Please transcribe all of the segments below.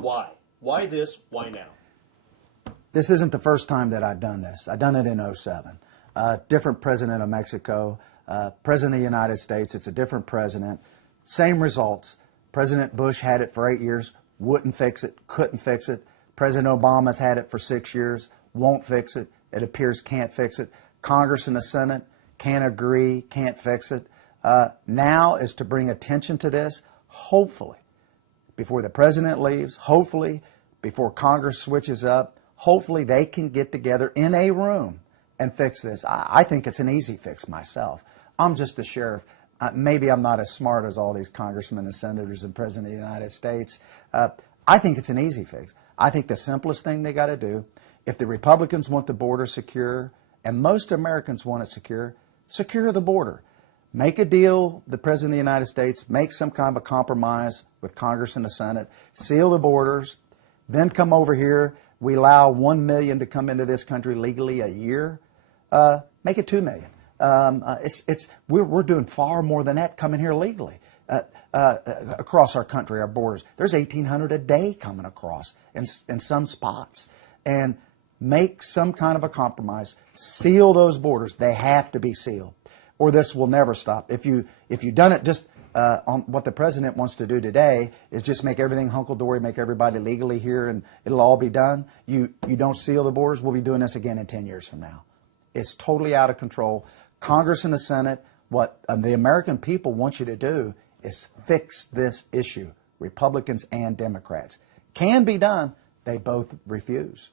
Why? Why this? Why now? This isn't the first time that I've done this. I've done it in '07. Different president of Mexico, president of the United States. It's a different president. Same results. President Bush had it for 8 years, wouldn't fix it, couldn't fix it. President Obama's had it for 6 years, won't fix it. It appears can't fix it. Congress and the Senate can't agree, can't fix it. Now is to bring attention to this, hopefully, before the president leaves, hopefully, before Congress switches up, hopefully they can get together in a room and fix this. I think it's an easy fix myself. I'm just the sheriff. Maybe I'm not as smart as all these congressmen and senators and president of the United States. I think it's an easy fix. I think the simplest thing they got to do, if the Republicans want the border secure, and most Americans want it secure, secure the border. Make a deal, the President of the United States, make some kind of a compromise with Congress and the Senate, seal the borders, then come over here. We allow 1 million to come into this country legally a year. Make it 2 million. We're doing far more than that coming here legally across our country, our borders. There's 1,800 a day coming across in some spots. And make some kind of a compromise. Seal those borders. They have to be sealed, or this will never stop. If you've done it just on what the president wants to do today is just make everything hunky-dory, make everybody legally here, and it'll all be done. You don't seal the borders, we'll be doing this again in 10 years from now. It's totally out of control. Congress and the Senate, what the American people want you to do is fix this issue, Republicans and Democrats. Can be done. They both refuse.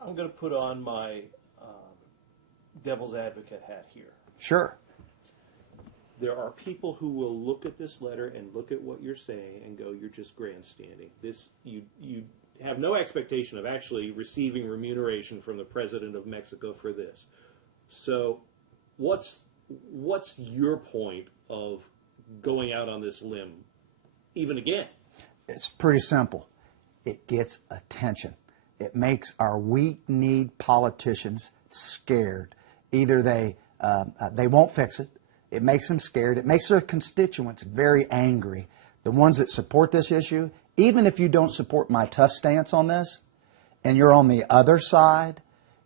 I'm going to put on my devil's advocate hat here. Sure. There are people who will look at this letter and look at what you're saying and go, "You're just grandstanding. This you have no expectation of actually receiving remuneration from the president of Mexico for this." So, what's your point of going out on this limb, even again? It's pretty simple. It gets attention. It makes our weak-kneed politicians scared. Either they won't fix it. It makes them scared. It makes their constituents very angry. The ones that support this issue, even if you don't support my tough stance on this, and you're on the other side,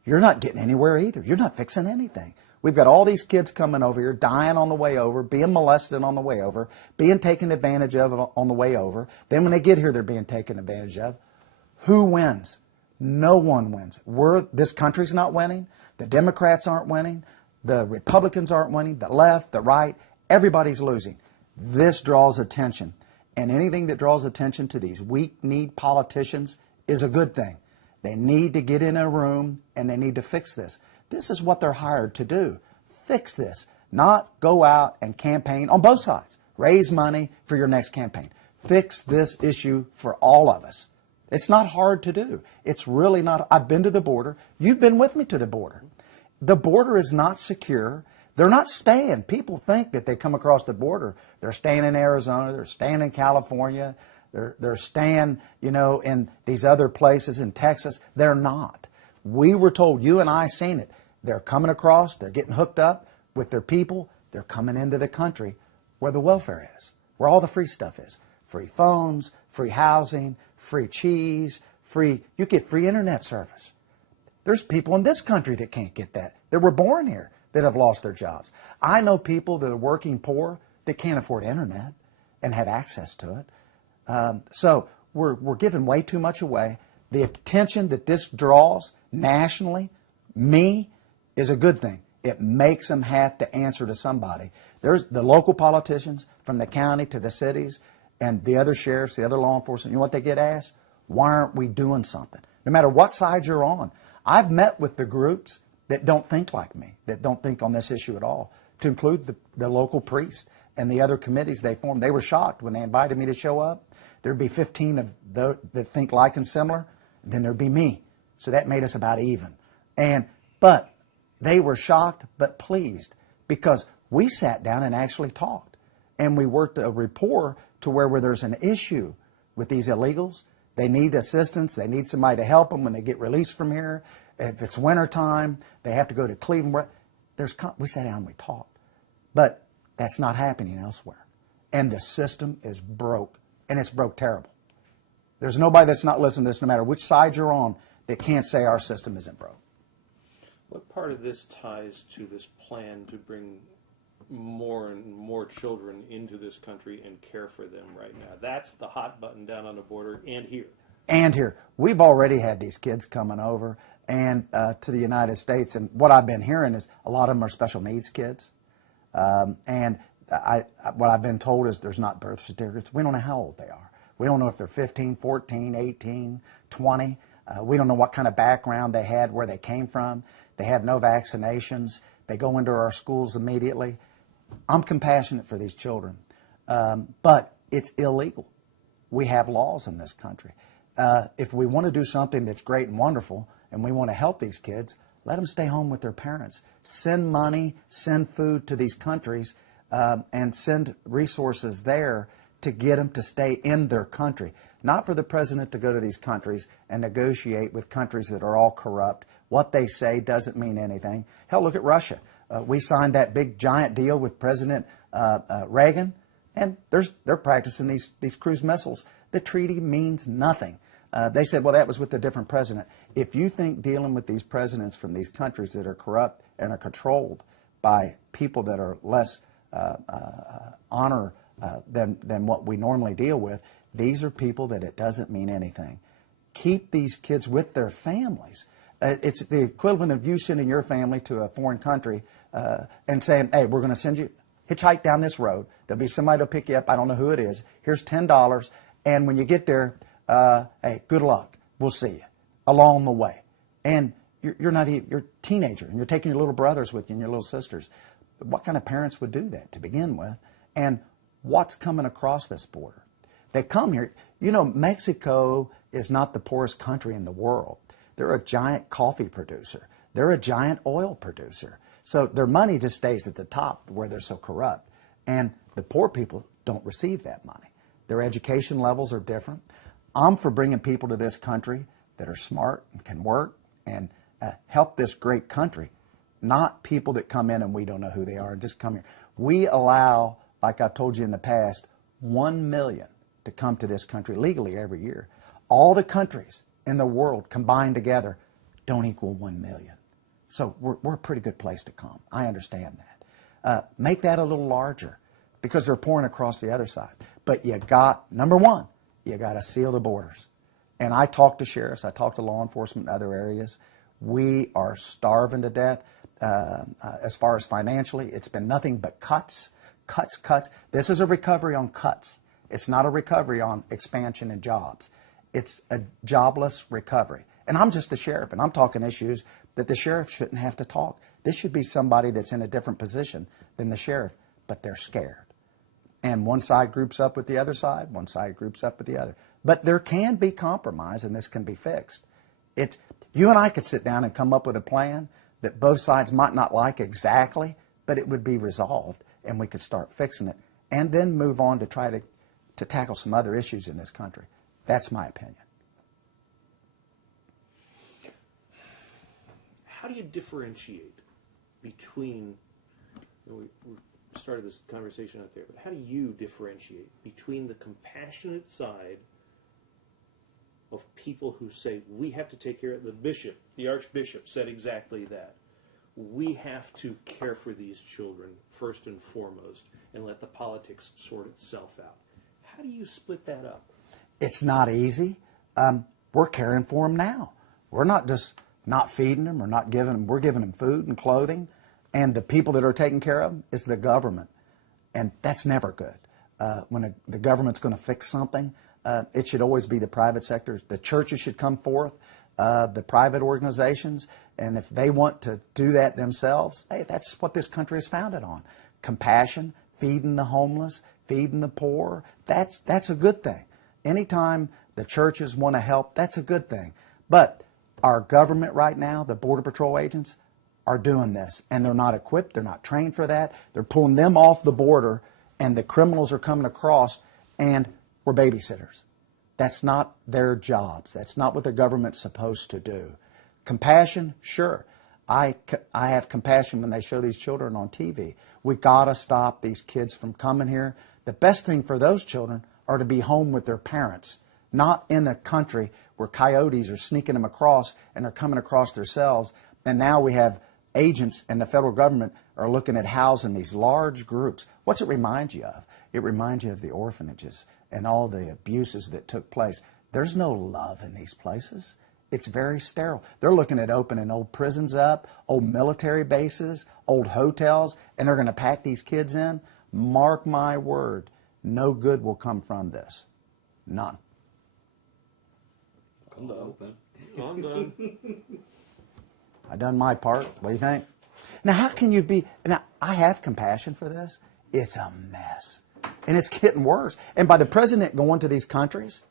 you're not getting anywhere either. You're not fixing anything. We've got all these kids coming over here, dying on the way over, being molested on the way over, being taken advantage of on the way over. Then when they get here, they're being taken advantage of. Who wins? No one wins. This country's not winning. The Democrats aren't winning. The Republicans aren't winning. The left, the right, everybody's losing. This draws attention. And anything that draws attention to these weak-kneed politicians is a good thing. They need to get in a room and they need to fix this. This is what they're hired to do. Fix this. Not go out and campaign on both sides. Raise money for your next campaign. Fix this issue for all of us. It's not hard to do. It's really not. I've been to the border. You've been with me to the border. The border is not secure. They're not staying. People think that they come across the border. They're staying in Arizona. They're staying in California. They're staying, in these other places in Texas. They're not. We were told, you and I seen it. They're coming across. They're getting hooked up with their people. They're coming into the country where the welfare is, where all the free stuff is. Free phones, free housing, free cheese, you get free internet service. There's people in this country that can't get that were born here, that have lost their jobs. I know people that are working poor that can't afford internet and have access to it. So we're giving way too much away. The attention that this draws nationally, is a good thing. It makes them have to answer to somebody. There's the local politicians from the county to the cities and the other sheriffs, the other law enforcement. You know what they get asked? Why aren't we doing something? No matter what side you're on. I've met with the groups that don't think like me, that don't think on this issue at all, to include the local priest and the other committees they formed. They were shocked when they invited me to show up. There'd be 15 of those that think like and similar, and then there'd be me. So that made us about even. But they were shocked but pleased because we sat down and actually talked. And we worked a rapport to where there's an issue with these illegals. They need assistance. They need somebody to help them when they get released from here. If it's wintertime, they have to go to Cleveland. We sat down and we talked. But that's not happening elsewhere. And the system is broke, and it's broke terrible. There's nobody that's not listening to this, no matter which side you're on, that can't say our system isn't broke. What part of this ties to this plan to bring more and more children into this country and care for them right now? That's the hot button down on the border and here. And here. We've already had these kids coming over and to the United States, and what I've been hearing is a lot of them are special needs kids. And what I've been told is there's not birth certificates. We don't know how old they are. We don't know if they're 15, 14, 18, 20. We don't know what kind of background they had, where they came from. They have no vaccinations. They go into our schools immediately. I'm compassionate for these children, but it's illegal. We have laws in this country. If we want to do something that's great and wonderful, and we want to help these kids, let them stay home with their parents. Send money, send food to these countries, and send resources there to get them to stay in their country. Not for the president to go to these countries and negotiate with countries that are all corrupt. What they say doesn't mean anything. Hell, look at Russia. We signed that big giant deal with President Reagan, and they're practicing these cruise missiles. The treaty means nothing. They said, well, that was with a different president. If you think dealing with these presidents from these countries that are corrupt and are controlled by people that are less honor than what we normally deal with, these are people that it doesn't mean anything. Keep these kids with their families. It's the equivalent of you sending your family to a foreign country and saying, hey, we're going to send you, hitchhike down this road. There'll be somebody to pick you up. I don't know who it is. Here's $10. And when you get there, hey, good luck. We'll see you along the way. And you're a teenager, and you're taking your little brothers with you and your little sisters. What kind of parents would do that to begin with? And what's coming across this border? They come here. You know, Mexico is not the poorest country in the world. They're a giant coffee producer. They're a giant oil producer. So their money just stays at the top where they're so corrupt. And the poor people don't receive that money. Their education levels are different. I'm for bringing people to this country that are smart and can work and help this great country, not people that come in and we don't know who they are and just come here. We allow, like I've told you in the past, 1 million to come to this country legally every year. All the countries in the world combined together don't equal 1 million. So we're a pretty good place to come. I understand that. Make that a little larger because they're pouring across the other side. But you got, number one, you got to seal the borders. And I talk to sheriffs, I talk to law enforcement in other areas. We are starving to death. As far as financially, it's been nothing but cuts, cuts, cuts. This is a recovery on cuts. It's not a recovery on expansion and jobs. It's a jobless recovery. And I'm just the sheriff, and I'm talking issues that the sheriff shouldn't have to talk. This should be somebody that's in a different position than the sheriff, but they're scared. And one side groups up with the other side, one side groups up with the other. But there can be compromise, and this can be fixed. You and I could sit down and come up with a plan that both sides might not like exactly, but it would be resolved, and we could start fixing it, and then move on to try to tackle some other issues in this country. That's my opinion. How do you differentiate between, we started this conversation out there, but how do you differentiate between the compassionate side of people who say, we have to take care of the bishop, the archbishop said exactly that. We have to care for these children first and foremost and let the politics sort itself out. How do you split that up? It's not easy. We're caring for them now. We're not just not feeding them or not giving them. We're giving them food and clothing. And the people that are taking care of them is the government. And that's never good. When the government's going to fix something, it should always be the private sector. The churches should come forth, the private organizations. And if they want to do that themselves, hey, that's what this country is founded on. Compassion, feeding the homeless, feeding the poor. That's a good thing. Anytime the churches want to help, that's a good thing. But our government right now, the Border Patrol agents, are doing this. And they're not equipped. They're not trained for that. They're pulling them off the border, and the criminals are coming across, and we're babysitters. That's not their jobs. That's not what the government's supposed to do. Compassion, sure. I have compassion when they show these children on TV. We got to stop these kids from coming here. The best thing for those children are to be home with their parents, not in a country where coyotes are sneaking them across and are coming across themselves. And now we have agents and the federal government are looking at housing these large groups. What's it remind you of? It reminds you of the orphanages and all the abuses that took place. There's no love in these places. It's very sterile. They're looking at opening old prisons up, old military bases, old hotels, and they're going to pack these kids in. Mark my word, no good will come from this. None. I'm done. I'm done. I done my part. What do you think? Now, how can you be? Now, I have compassion for this. It's a mess, and it's getting worse. And by the president going to these countries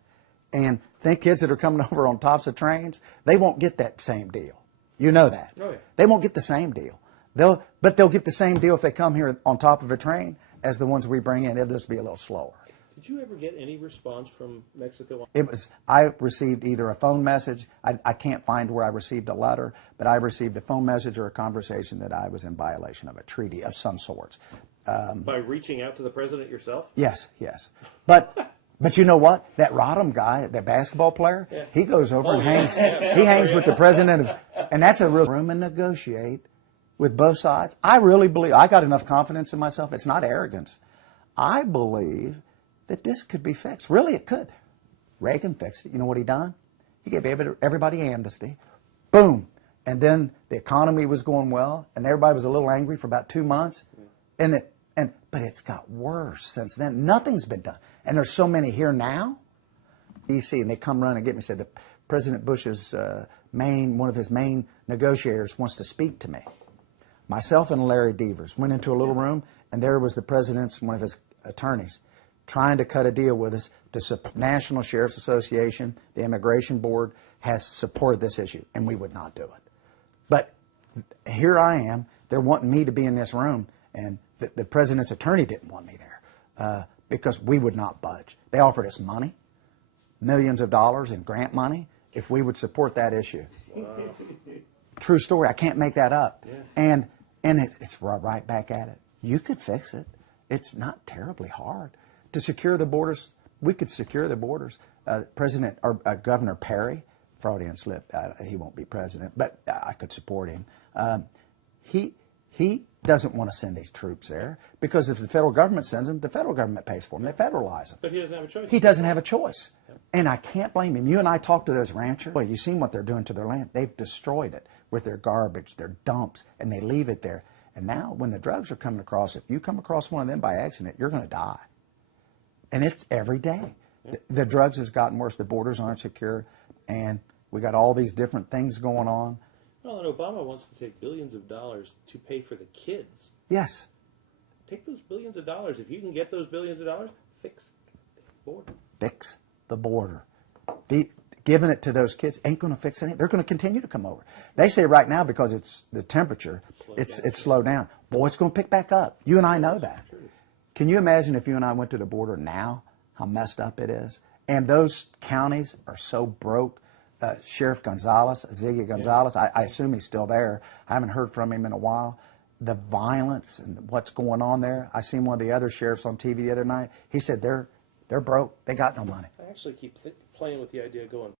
and think kids that are coming over on tops of trains, they won't get that same deal. You know that. Oh, yeah. They won't get the same deal. But they'll get the same deal if they come here on top of a train as the ones we bring in. It'll just be a little slower. Did you ever get any response from Mexico? I received either a phone message. I can't find where I received a letter, but I received a phone message or a conversation that I was in violation of a treaty of some sort. By reaching out to the president yourself? Yes. But you know what? That Rodham guy, that basketball player, he goes over and hangs. He hangs with the president and that's a real room and negotiate with both sides. I really believe, I got enough confidence in myself. It's not arrogance. I believe that this could be fixed. Really, it could. Reagan fixed it. You know what he done? He gave everybody amnesty. Boom. And then the economy was going well, and everybody was a little angry for about 2 months. But it's got worse since then. Nothing's been done. And there's so many here now, D.C., and they come running and get me and said, that President Bush's one of his main negotiators wants to speak to me. Myself and Larry Devers went into a little room, and there was the president's, one of his attorneys, trying to cut a deal with us to support. National Sheriff's Association, the Immigration Board has supported this issue, and we would not do it. But here I am. They're wanting me to be in this room, and the president's attorney didn't want me there because we would not budge. They offered us money, millions of dollars in grant money, if we would support that issue. Wow. True story. I can't make that up. Yeah. And it's right back at it. You could fix it. It's not terribly hard. To secure the borders, we could secure the borders. Governor Perry, Freudian slip, he won't be president, but I could support him. He doesn't want to send these troops there because if the federal government sends them, the federal government pays for them. They federalize them. But he doesn't have a choice. He doesn't have a choice. And I can't blame him. You and I talked to those ranchers. Well, you've seen what they're doing to their land. They've destroyed it with their garbage, their dumps, and they leave it there. And now when the drugs are coming across, if you come across one of them by accident, you're going to die. And it's every day. The drugs has gotten worse. The borders aren't secure. And we got all these different things going on. Well, and Obama wants to take billions of dollars to pay for the kids. Yes. Take those billions of dollars. If you can get those billions of dollars, fix the border. Fix the border. Giving it to those kids ain't going to fix anything. They're going to continue to come over. They say right now because it's the temperature, it's slowed down. Boy, it's going to pick back up. You and I know that. Can you imagine if you and I went to the border now, how messed up it is? And those counties are so broke. Sheriff Gonzalez, Ziggy Gonzalez, I assume he's still there. I haven't heard from him in a while. The violence and what's going on there. I seen one of the other sheriffs on TV the other night. He said they're broke. They got no money. I actually keep playing with the idea of going